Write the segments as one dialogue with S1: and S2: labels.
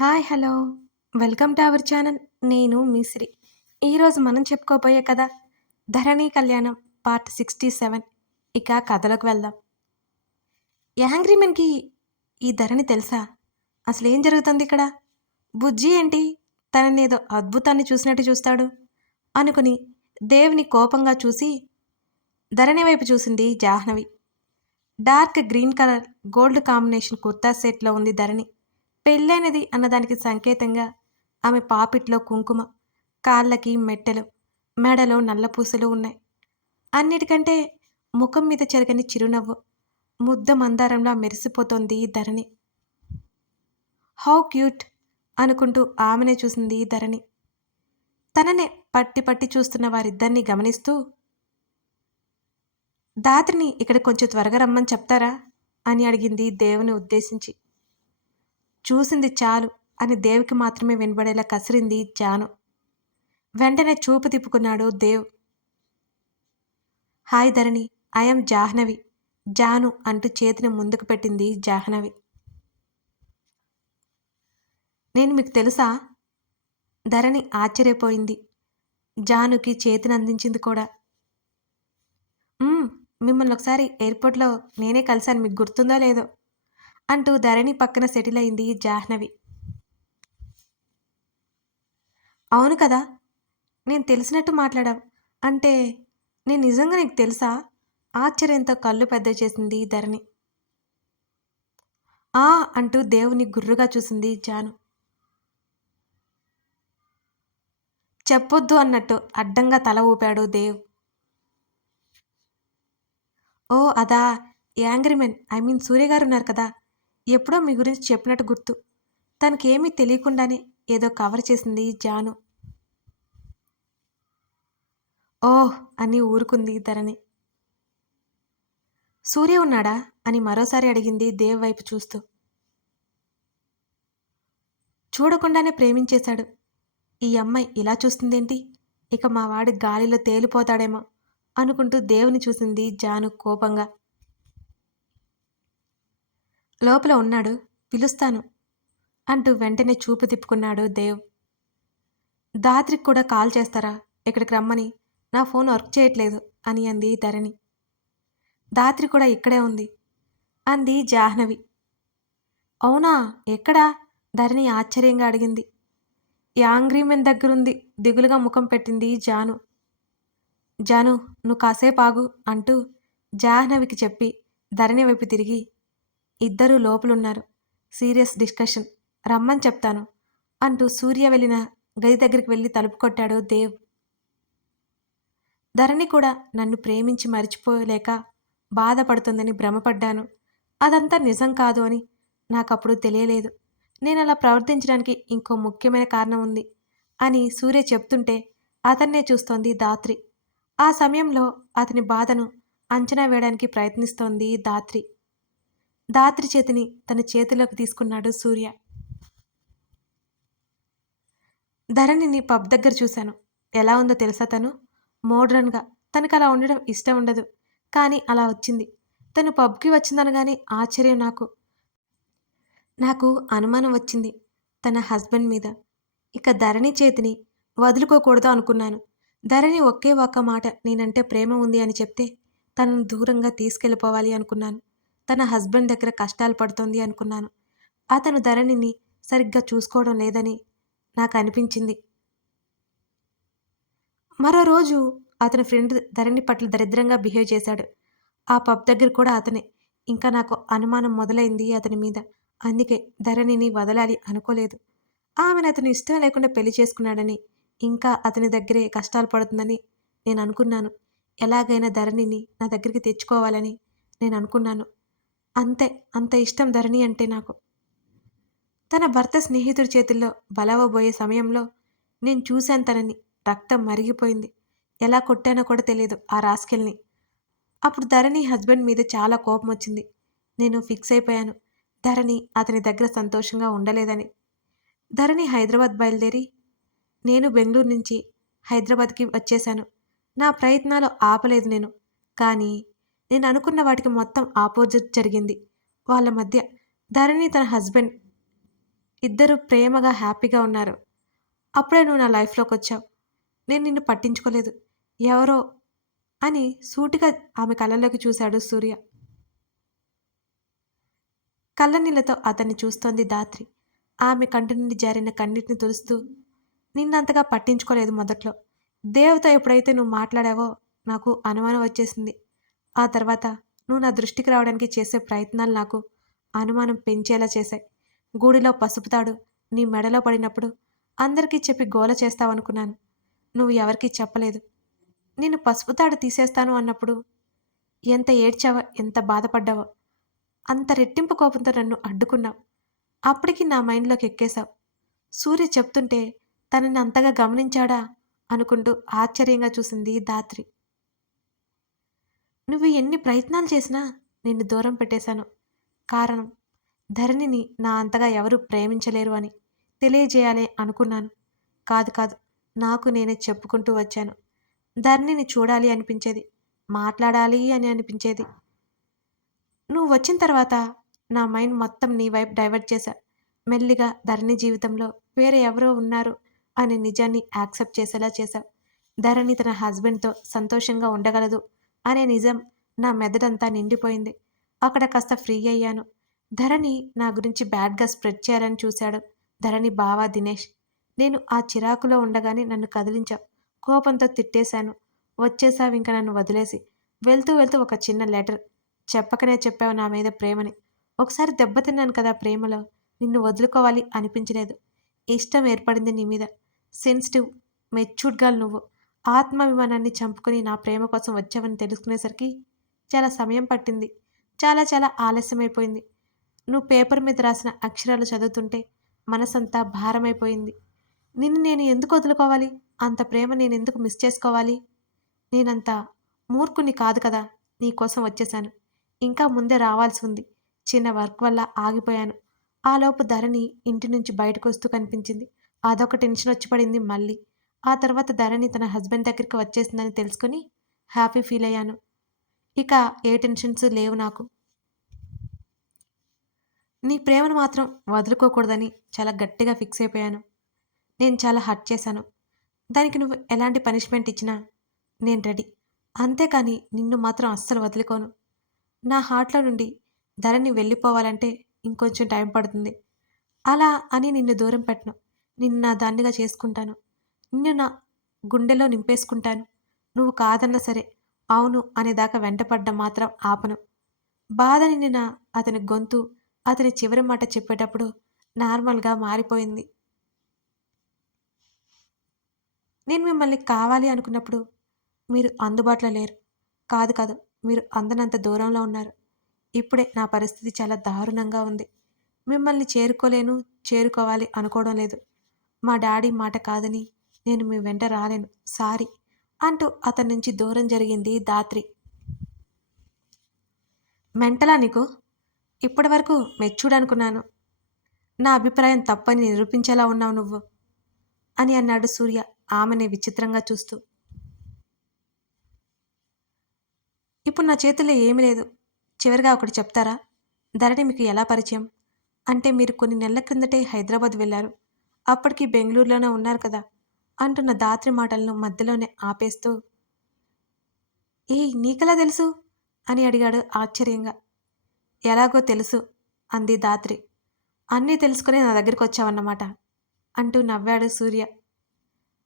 S1: Hi hello. Welcome to our channel. నేను మిశ్రీ ఈరోజు మనం చెప్పుకోబోయే కథ ధరణి కళ్యాణం పార్ట్ సిక్స్టీ సెవెన్. ఇక కథలోకి వెళ్దాం. యాంగ్రీమెన్కి ఈ ధరణి తెలుసా? అసలు ఏం జరుగుతుంది ఇక్కడ? బుజ్జి ఏంటి? తనని ఏదో అద్భుతాన్ని చూసినట్టు చూస్తాడు. అనుకుని దేవుని కోపంగా చూసి ధరణి వైపు చూసింది Jahnavi. Dark green colour gold combination kurta సెట్లో ఉంది ధరణి. పెళ్ళైనది అన్నదానికి సంకేతంగా ఆమె పాపిట్లో కుంకుమ కాళ్ళకి మెట్టెలు మెడలో నల్లపూసలు ఉన్నాయి. అన్నిటికంటే ముఖం మీద చెరగని చిరునవ్వు ముద్ద మందారంలా మెరిసిపోతోంది ధరణి. హౌ క్యూట్ అనుకుంటూ ఆమెనే చూసింది ధరణి. తననే పట్టి పట్టి చూస్తున్న వారిద్దరిని గమనిస్తూ దాత్రిని ఇక్కడ కొంచెం త్వరగా రమ్మని చెప్తారా? అని అడిగింది దేవుని ఉద్దేశించి. చూసింది చాలు అని దేవికి మాత్రమే వినబడేలా కసిరింది జాను. వెంటనే చూపు తిప్పుకున్నాడు Dev. Hi Dharani I'm Jahnavi. Janu అంటూ చేతిని ముందుకు పెట్టింది జాహ్నవి. నేను మీకు తెలుసా? ధరణి ఆశ్చర్యపోయింది. జానుకి చేతిని అందించింది కూడా. మిమ్మల్ని ఒకసారి ఎయిర్పోర్ట్లో నేనే కలిశాను మీకు గుర్తుందో లేదో. అంటూ ధరణి పక్కన సెటిల్ అయింది జాహ్నవి. అవును కదా నేను తెలిసినట్టు మాట్లాడావు. అంటే నేను నిజంగా నీకు తెలుసా? ఆశ్చర్యంతో కళ్ళు పెద్ద చేసింది ధరణి. ఆ అంటూ దేవుని గుర్రుగా చూసింది జాను. చెప్పొద్దు అన్నట్టు అడ్డంగా తల ఊపాడు దేవ్. ఓ అదా యాంగ్రీమెన్ ఐ మీన్ సూర్య గారు ఉన్నారు కదా. ఎప్పుడో మీ గురించి చెప్పినట్టు గుర్తు. తనకేమీ తెలియకుండానే ఏదో కవర్ చేసింది జాను. ఓహ్! అని ఊరుకుంది ధరణి. సూర్య ఉన్నాడా? అని మరోసారి అడిగింది దేవ్ వైపు చూస్తూ. చూడకుండానే ప్రేమించేశాడు. ఈ అమ్మాయి ఇలా చూస్తుందేంటి? ఇక మా వాడు గాలిలో తేలిపోతాడేమో అనుకుంటూ దేవుని చూసింది జాను కోపంగా. లోపల ఉన్నాడు. పిలుస్తాను అంటూ వెంటనే చూపు తిప్పుకున్నాడు దేవ్. దాత్రికి కూడా కాల్ చేస్తారా? ఇక్కడికి రమ్మని. నా ఫోన్ వర్క్ చేయట్లేదు అని అంది ధరణి. దాత్రి కూడా ఇక్కడే ఉంది అంది జాహ్నవి. అవునా? ఎక్కడా? ధరణి ఆశ్చర్యంగా అడిగింది. యాంగ్రీమెన్ దగ్గరుంది. దిగులుగా ముఖం పెట్టింది జాను. జాను నువ్వు కాసేపు ఆగు అంటూ జాహ్నవికి చెప్పి ధరణి వైపు తిరిగి ఇద్దరూ లోపలున్నారు. Serious discussion. రమ్మని చెప్తాను అంటూ సూర్య వెళ్ళిన గది దగ్గరికి వెళ్ళి తలుపు కొట్టాడు దేవ్. ధరణి కూడా నన్ను ప్రేమించి మరిచిపోలేక బాధపడుతుందని భ్రమపడ్డాను. అదంతా నిజం కాదు అని నాకప్పుడు తెలియలేదు. నేను అలా ప్రవర్తించడానికి ఇంకో ముఖ్యమైన కారణం ఉంది అని సూర్య చెప్తుంటే అతన్నే చూస్తోంది దాత్రి ఆ సమయంలో అతని బాధను అంచనా వేయడానికి ప్రయత్నిస్తోంది దాత్రి దాత్రి చేతిని తన చేతిలోకి తీసుకున్నాడు సూర్య. ధరణిని పబ్ దగ్గర చూశాను. ఎలా ఉందో తెలుసా తను? మోడ్రన్గా. తనకు అలా ఉండడం ఇష్టం ఉండదు. కానీ అలా వచ్చింది. తను పబ్కి వచ్చిందనగానే ఆశ్చర్యం నాకు. నాకు అనుమానం వచ్చింది తన హస్బెండ్ మీద. ఇక ధరణి చేతిని వదులుకోకూడదు అనుకున్నాను. ధరణి ఒకే ఒక్క మాట నేనంటే ప్రేమ ఉంది అని చెప్తే తనను దూరంగా తీసుకెళ్ళిపోవాలి అనుకున్నాను. తన హస్బెండ్ దగ్గర కష్టాలు పడుతోంది అనుకున్నాను. అతను ధరణిని సరిగ్గా చూసుకోవడం లేదని నాకు అనిపించింది. మరో రోజు అతని ఫ్రెండ్ ధరణి పట్ల దరిద్రంగా బిహేవ్ చేశాడు. ఆ పబ్ దగ్గర కూడా అతనే. ఇంకా నాకు అనుమానం మొదలైంది అతని మీద. అందుకే ధరణిని వదలాలి అనుకోలేదు. ఆమెను అతను ఇష్టం లేకుండా పెళ్ళి చేసుకున్నాడని ఇంకా అతని దగ్గరే కష్టాలు పడుతుందని నేను అనుకున్నాను. ఎలాగైనా ధరణిని నా దగ్గరికి తెచ్చుకోవాలని నేను అనుకున్నాను. అంతే అంత ఇష్టం ధరణి అంటే నాకు. తన భర్త స్నేహితుడి చేతుల్లో బలవబోయే సమయంలో నేను చూశాను తనని. రక్తం మరిగిపోయింది. ఎలా కొట్టానో కూడా తెలియదు ఆ రాస్కెల్ని. అప్పుడు ధరణి హస్బెండ్ మీద చాలా కోపం వచ్చింది. నేను ఫిక్స్ అయిపోయాను. ధరణి అతని దగ్గర సంతోషంగా ఉండలేదని. ధరణి హైదరాబాద్ బయలుదేరి నేను బెంగళూరు నుంచి హైదరాబాద్కి వచ్చేశాను. నా ప్రయత్నాలు ఆపలేదు నేను. కానీ నేను అనుకున్న వాటికి మొత్తం ఆపోజిట్ జరిగింది. వాళ్ళ మధ్య ధరణి తన హస్బెండ్ ఇద్దరు ప్రేమగా హ్యాపీగా ఉన్నారు. అప్పుడే నువ్వు నా లైఫ్లోకి వచ్చావు. నేను నిన్ను పట్టించుకోలేదు. ఎవరో అని సూటిగా ఆమె కళ్ళలోకి చూశాడు సూర్య. కళ్ళనీళ్ళతో అతన్ని చూస్తోంది దాత్రి ఆమె కంటి నుండి జారిన కన్నిటిని తులుస్తూ నిన్నంతగా పట్టించుకోలేదు మొదట్లో. దేవత ఎప్పుడైతే నువ్వు మాట్లాడావో నాకు అనుమానం వచ్చేసింది. ఆ తర్వాత నువ్వు నా దృష్టికి రావడానికి చేసే ప్రయత్నాలు నాకు అనుమానం పెంచేలా చేశాయి. గూడిలో పసుపుతాడు నీ మెడలో పడినప్పుడు అందరికీ చెప్పి గోల చేస్తావనుకున్నాను. నువ్వు ఎవరికీ చెప్పలేదు. నేను పసుపు తాడు తీసేస్తాను అన్నప్పుడు ఎంత ఏడ్చావో ఎంత బాధపడ్డావో అంత రెట్టింపు కోపంతో నన్ను అడ్డుకున్నావు. అప్పటికి నా మైండ్లోకి ఎక్కేశావు. సూర్య చెప్తుంటే తనని అంతగా గమనించాడా అనుకుంటూ ఆశ్చర్యంగా చూసింది దాత్రి నువ్వు ఎన్ని ప్రయత్నాలు చేసినా నిన్ను దూరం పెట్టేశాను. కారణం ధరణిని నా అంతగా ఎవరు ప్రేమించలేరు అని తెలియజేయాలి అనుకున్నాను. కాదు కాదు నాకు నేనే చెప్పుకుంటూ వచ్చాను. ధరణిని చూడాలి అనిపించేది మాట్లాడాలి అని అనిపించేది. నువ్వు వచ్చిన తర్వాత నా మైండ్ మొత్తం నీ వైపు డైవర్ట్ చేశా. మెల్లిగా ధరణి జీవితంలో వేరే ఎవరో ఉన్నారు అనే నిజాన్ని యాక్సెప్ట్ చేసేలా చేశావు ధరణి తన హస్బెండ్తో సంతోషంగా ఉండగలదు అనే నిజం నా మెదడంతా నిండిపోయింది. అక్కడ కాస్త ఫ్రీ అయ్యాను. ధరణి నా గురించి బ్యాడ్గా స్ప్రెడ్ చేయాలని చూశాడు. ధరణి బావా దినేష్. నేను ఆ చిరాకులో ఉండగానే నన్ను కదిలించావు కోపంతో తిట్టేశాను. వచ్చేసావు ఇంకా నన్ను వదిలేసి. వెళ్తూ వెళ్తూ ఒక చిన్న లెటర్. చెప్పకనే చెప్పావు నా మీద ప్రేమని. ఒకసారి దెబ్బతిన్నాను కదా ప్రేమలో. నిన్ను వదులుకోవాలి అనిపించలేదు. ఇష్టం ఏర్పడింది నీ మీద. సెన్సిటివ్ మెచ్యూర్డ్గా నువ్వు. ఆత్మాభిమానాన్ని చంపుకొని నా ప్రేమ కోసం వచ్చావని తెలుసుకునేసరికి చాలా సమయం పట్టింది. చాలా చాలా ఆలస్యమైపోయింది. నువ్వు పేపర్ మీద రాసిన అక్షరాలు చదువుతుంటే మనసంతా భారమైపోయింది. నిన్ను నేను ఎందుకు వదులుకోవాలి? అంత ప్రేమ నేను ఎందుకు మిస్ చేసుకోవాలి? నేనంత మూర్ఖుని కాదు కదా నీకోసం వచ్చేశాను. వచ్చేసాను ఇంకా ముందే రావాల్సి ఉంది. చిన్న వర్క్ వల్ల ఆగిపోయాను. ఆలోపు ధరణి ఇంటి నుంచి బయటకు వస్తూ కనిపించింది. అదొక టెన్షన్ వచ్చి పడింది మళ్ళీ. ఆ తర్వాత ధరణి తన హస్బెండ్ దగ్గరికి వచ్చేసిందని తెలుసుకొని హ్యాపీ ఫీల్ అయ్యాను. ఇక ఏ టెన్షన్స్ లేవు నాకు. నీ ప్రేమను మాత్రం వదులుకోకూడదని చాలా గట్టిగా ఫిక్స్ అయిపోయాను. నేను చాలా హర్ట్ చేశాను. దానికి నువ్వు ఎలాంటి పనిష్మెంట్ ఇచ్చినా నేను రెడీ. అంతేకాని నిన్ను మాత్రం అస్సలు వదులుకోను. నా హార్ట్లో నుండి ధరణి వెళ్ళిపోవాలంటే ఇంకొంచెం టైం పడుతుంది. అలా అని నిన్ను దూరం పెట్టను. నిన్ను నా దాన్నిగా చేసుకుంటాను. నిన్ను నా గుండెలో నింపేసుకుంటాను. నువ్వు కాదన్నా సరే అవును అనేదాకా వెంటపడ్డం మాత్రం ఆపను. బాధ నిండిన అతని గొంతు అతని చివరి మాట చెప్పేటప్పుడు నార్మల్గా మారిపోయింది. నేను మిమ్మల్ని కావాలి అనుకున్నప్పుడు మీరు అందుబాటులో లేరు. కాదు కాదు మీరు అందనంత దూరంలో ఉన్నారు. ఇప్పుడే నా పరిస్థితి చాలా దారుణంగా ఉంది. మిమ్మల్ని చేరుకోలేను చేరుకోవాలి అనుకోవడం లేదు. మా డాడీ మాట కాదని నేను మీ వెంట రాలేను. సారీ అంటూ అతని నుంచి దూరం జరిగింది దాత్రి మెంటలా నీకు? ఇప్పటి వరకు మెచ్చుడనుకున్నాను. అనుకున్నాను నా అభిప్రాయం తప్పని నిరూపించేలా ఉన్నావు నువ్వు అని అన్నాడు సూర్య ఆమెని విచిత్రంగా చూస్తూ. ఇప్పుడు నా చేతిలో ఏమీ లేదు. చివరిగా ఒకటి చెప్తారా? ధరణి మీకు ఎలా పరిచయం? అంటే మీరు కొన్ని నెలల క్రిందటే హైదరాబాద్ వెళ్ళారు. అప్పటికి బెంగళూరులోనే ఉన్నారు కదా. అంటున్న దాత్రి మాటలను మధ్యలోనే ఆపేస్తూ ఏ నీకెలా తెలుసు? అని అడిగాడు ఆశ్చర్యంగా. ఎలాగో తెలుసు అంది దాత్రి. అన్నీ తెలుసుకుని నా దగ్గరికి వచ్చావన్నమాట అంటూ నవ్వాడు సూర్య.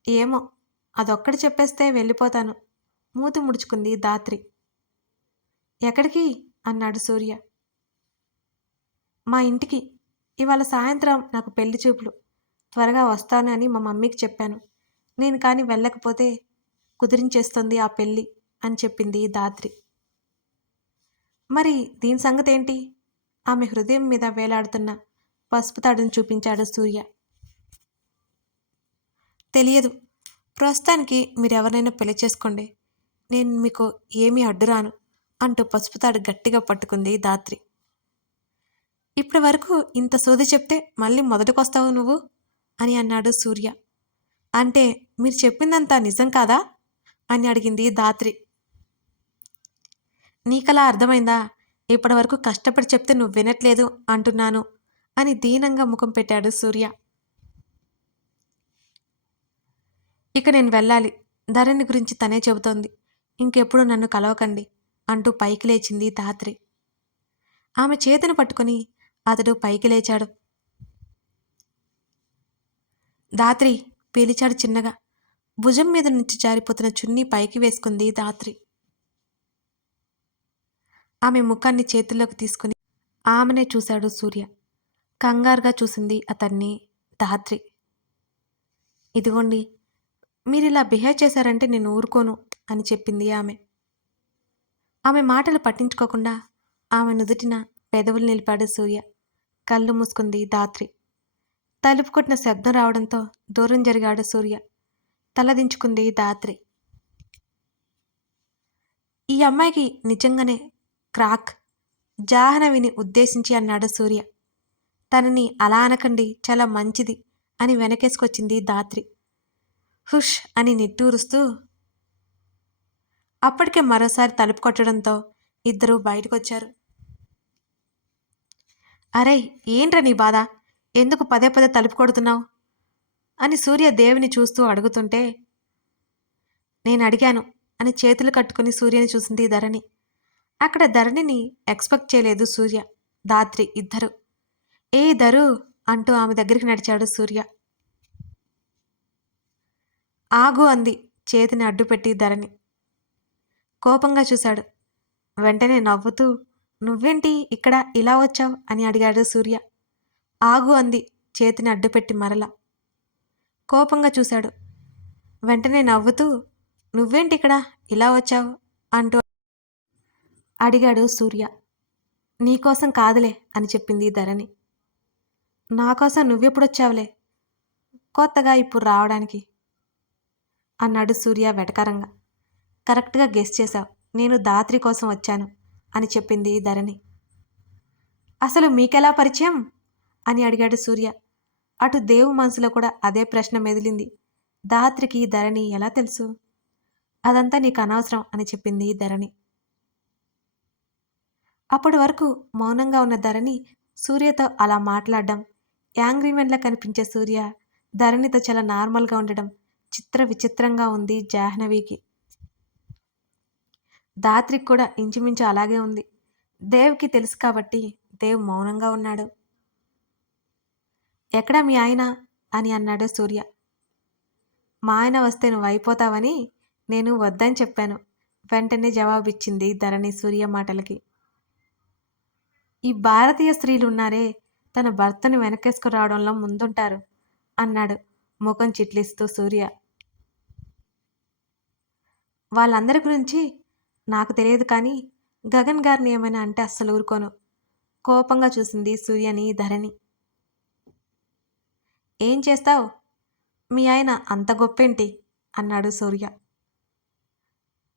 S1: ఏమో అదొక్కటి చెప్పేస్తే వెళ్ళిపోతాను మూతి ముడుచుకుంది దాత్రి. ఎక్కడికి? అన్నాడు సూర్య. మా ఇంటికి. ఇవాళ సాయంత్రం నాకు పెళ్ళి చూపులు. త్వరగా వస్తాను అని మా మమ్మీకి చెప్పాను. నేను కానీ వెళ్ళకపోతే కుదిరించేస్తుంది ఆ పెళ్ళి అని చెప్పింది దాత్రి మరి దీని సంగతి ఏంటి ఆమె హృదయం మీద వేలాడుతున్న పసుపు తాడును చూపించాడు సూర్య. తెలియదు. ప్రస్తుతానికి మీరెవరినైనా పెళ్ళి చేసుకోండి. నేను మీకు ఏమీ అడ్డురాను అంటూ పసుపు తాడు గట్టిగా పట్టుకుంది దాత్రి ఇప్పటి వరకు ఇంత సోది చెప్తే మళ్ళీ మొదటికొస్తావు నువ్వు? అని అన్నాడు సూర్య. అంటే మీరు చెప్పిందంతా నిజం కాదా? అని అడిగింది దాత్రి నీకలా అర్థమైందా? ఇప్పటి వరకు కష్టపడి చెప్తే నువ్వు వినట్లేదు అంటున్నాను అని దీనంగా ముఖం పెట్టాడు సూర్య. ఇక నేను వెళ్ళాలి. ధరణి గురించి తనే చెబుతోంది. ఇంకెప్పుడు నన్ను కలవకండి అంటూ పైకి లేచింది ధాత్రి. ఆమె చేతిని పట్టుకుని అతడు పైకి లేచాడు. దాత్రి పేలిచాడు చిన్నగా. భుజం మీద నుంచి జారిపోతున్న చున్నీ పైకి వేసుకుంది దాత్రి ఆమె ముఖాన్ని చేతుల్లోకి తీసుకుని ఆమెనే చూశాడు సూర్య. కంగారుగా చూసింది అతన్ని ధాత్రి. ఇదిగోండి మీరు ఇలా బిహేవ్ చేశారంటే నేను ఊరుకోను అని చెప్పింది ఆమె. ఆమె మాటలు పట్టించుకోకుండా ఆమె నుదుటిన పెదవులు నిలిపాడు సూర్య. కళ్ళు మూసుకుంది ధాత్రి. తలుపు కొట్టిన శబ్దం రావడంతో దూరం జరిగాడు సూర్య. తలదించుకుంది ధాత్రి ఈ అమ్మాయికి నిజంగానే క్రాక్? జాహ్నవిని ఉద్దేశించి అన్నాడు సూర్య. తనని అలా అనకండి చాలా మంచిది అని వెనకేసుకొచ్చింది ధాత్రి హుష్ అని నిట్టూరుస్తూ అప్పటికే మరోసారి తలుపు కొట్టడంతో ఇద్దరూ బయటకొచ్చారు. అరే ఏంట్రా నీ బాధ? ఎందుకు పదే పదే తలుపు కొడుతున్నావు? అని సూర్య దేవిని చూస్తూ అడుగుతుంటే నేను అడిగాను అని చేతులు కట్టుకుని సూర్యని చూసింది ధరణి. అక్కడ ధరణిని ఎక్స్పెక్ట్ చేయలేదు సూర్య. దాత్రి ఇద్దరు. ఏ ధరు అంటూ ఆమె దగ్గరికి నడిచాడు సూర్య. ఆగు అంది చేతిని అడ్డుపెట్టి ధరణి. కోపంగా చూశాడు. వెంటనే నవ్వుతూ నువ్వేంటి ఇక్కడ ఇలా వచ్చావు? అని అడిగాడు సూర్య. ఆగు అంది చేతిని అడ్డుపెట్టి మరల. కోపంగా చూశాడు. వెంటనే నవ్వుతూ నువ్వేంటి ఇక్కడ ఇలా వచ్చావు? అంటూ అడిగాడు సూర్య. నీకోసం కాదులే అని చెప్పింది ధరణి. నా కోసం నువ్వెప్పుడొచ్చావులే? కొత్తగా ఇప్పుడు రావడానికి అన్నాడు సూర్య వెటకారంగా. కరెక్ట్గా గెస్ చేశావు. నేను దాత్రి కోసం వచ్చాను అని చెప్పింది ధరణి. అసలు మీకెలా పరిచయం? అని అడిగాడు సూర్య. అటు దేవు మనసులో కూడా అదే ప్రశ్న మెదిలింది. దాత్రికి ధరణి ఎలా తెలుసు? అదంతా నీకు అనవసరం అని చెప్పింది ధరణి. అప్పటి వరకు మౌనంగా ఉన్న ధరణి సూర్యతో అలా మాట్లాడడం యాంగ్రీమెన్లా కనిపించే సూర్య ధరణితో చాలా నార్మల్గా ఉండడం చిత్ర విచిత్రంగా ఉంది జాహ్నవికి. దాత్రికి కూడా ఇంచుమించు అలాగే ఉంది. దేవ్కి తెలుసు కాబట్టి దేవ్ మౌనంగా ఉన్నాడు. ఎక్కడ మీ ఆయన? అని అన్నాడు సూర్య. మా ఆయన వస్తే నువ్వు అయిపోతావని నేను వద్దని చెప్పాను. వెంటనే జవాబిచ్చింది ధరణి సూర్య మాటలకి. ఈ భారతీయ స్త్రీలు ఉన్నారే తన భర్తను వెనకేసుకు రావడంలో ముందుంటారు అన్నాడు ముఖం చిట్లిస్తూ సూర్య. వాళ్ళందరి గురించి నాకు తెలియదు కానీ గగన్ గారిని ఏమైనా అంటే అస్సలు ఊరుకోను కోపంగా చూసింది సూర్యని ధరణి. ఏం చేస్తావు? మీ ఆయన అంత గొప్పేంటి? అన్నాడు సూర్య.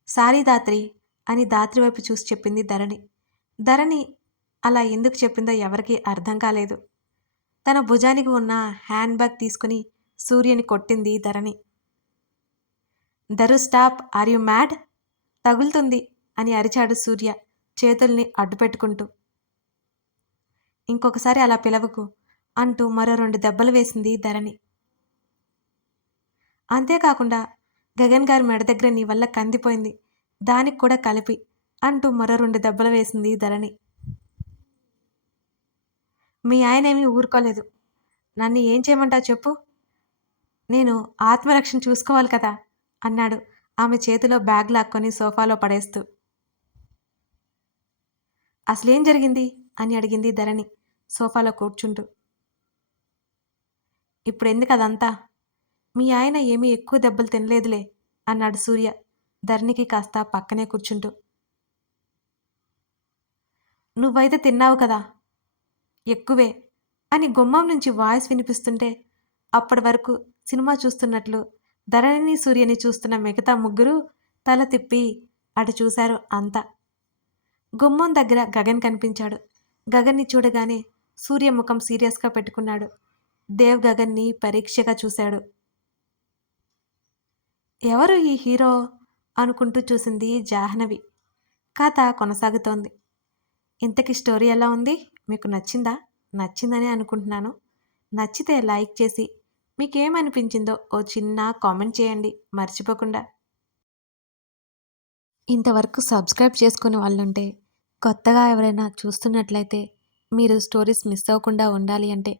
S1: సారీ దాత్రి అని దాత్రి వైపు చూసి చెప్పింది ధరణి. ధరణి అలా ఎందుకు చెప్పిందో ఎవరికీ అర్థం కాలేదు. తన భుజానికి ఉన్న హ్యాండ్ బ్యాగ్ తీసుకుని సూర్యని కొట్టింది Dharani. Dharu stop! Are you mad? తగులుతుంది అని అరిచాడు సూర్య చేతుల్ని అడ్డుపెట్టుకుంటూ. ఇంకొకసారి అలా పిలవకు. అంటూ మరో రెండు దెబ్బలు వేసింది ధరణి. అంతేకాకుండా గగన్ గారి మెడ దగ్గర నీ వల్ల కందిపోయింది దానికి కూడా కలిపి అంటూ మరో రెండు దెబ్బలు వేసింది ధరణి. మీ ఆయనేమీ ఊరుకోలేదు. నన్ను ఏం చేయమంటావు చెప్పు. నేను ఆత్మరక్షణ చూసుకోవాలి కదా అన్నాడు ఆమె చేతిలో బ్యాగ్ లాక్కొని సోఫాలో పడేస్తూ. అసలేం జరిగింది? అని అడిగింది ధరణి సోఫాలో కూర్చుంటూ. ఇప్పుడు ఎందుకు అదంతా? మీ ఆయన ఏమీ ఎక్కువ దెబ్బలు తినలేదులే అన్నాడు సూర్య ధరణికి కాస్త పక్కనే కూర్చుంటూ. నువ్వైతే తిన్నావు కదా? ఎక్కువే అని గుమ్మం నుంచి వాయిస్ వినిపిస్తుంటే అప్పటి వరకు సినిమా చూస్తున్నట్లు ధరణిని సూర్యని చూస్తున్న మిగతా ముగ్గురు తల తిప్పి అటు చూశారు అంతా. గుమ్మం దగ్గర గగన్ కనిపించాడు. గగన్ని చూడగానే సూర్య ముఖం సీరియస్గా పెట్టుకున్నాడు. దేవ్ గగన్ని పరీక్షగా చూశాడు. ఎవరు ఈ హీరో? అనుకుంటూ చూసింది జాహ్నవి. కథ కొనసాగుతోంది. ఇంతకీ స్టోరీ ఎలా ఉంది? మీకు నచ్చిందా? నచ్చిందని అనుకుంటున్నాను. నచ్చితే లైక్ చేసి మీకేమనిపించిందో ఓ చిన్న కామెంట్ చేయండి. మర్చిపోకుండా. ఇంతవరకు సబ్స్క్రైబ్ చేసుకునే వాళ్ళుంటే కొత్తగా ఎవరైనా చూస్తున్నట్లయితే మీరు స్టోరీస్ మిస్ అవ్వకుండా ఉండాలి అంటే